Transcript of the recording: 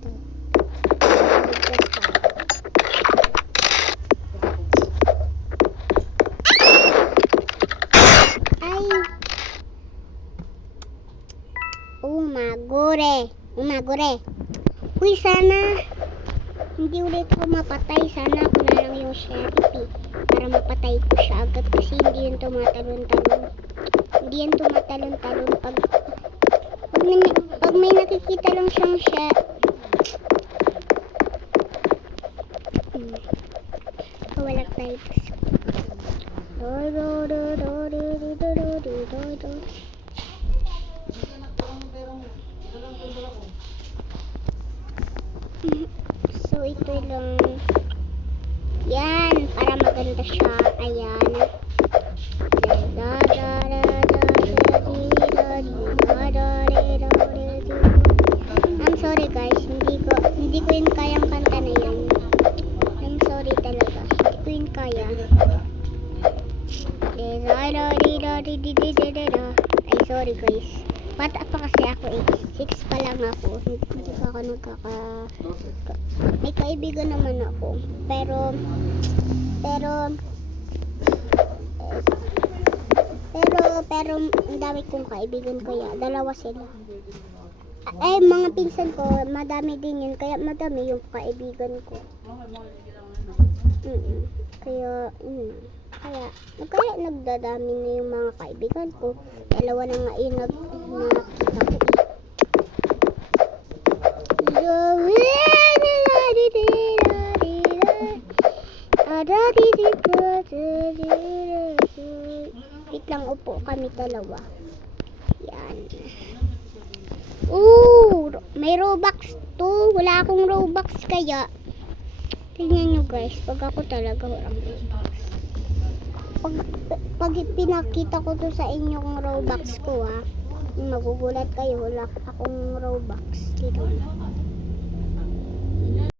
dito. Ligtas tayo. Ay! Umagore. Uy, sana hindi ulit ako mapatay. Sana ako na lang yung sheriff para mapatay ko siya agad kasi hindi yun tumatalon-talon. Hindi yan tumatalon-talon pag may nakikita lang siyang wala tayo. So ito lang yan para maganda siya. Ayan. I'm sorry guys, hindi ko yun kayang kanta na yun. I'm sorry talaga, hindi ko yun kaya. Ay sorry guys, bata pa kasi ako 6 pa lang ako, hindi pa ako may kaibigan naman ako, pero ang dami kong kaibigan, kaya dalawa sila. Ay, mga pinsan ko, madami din yun, kaya madami yung kaibigan ko. Kaya nagdadami na yung mga kaibigan ko. Dalawa na nga yung nakita ko. Wait lang, upo kami dalawa. Yan. May Robux to. Wala akong Robux kaya. Tingnan nyo guys, pag ako talaga walang Robux. Pag pinakita ko to sa inyong Robux ko magugulat kayo, wala akong Robux. Tingnan.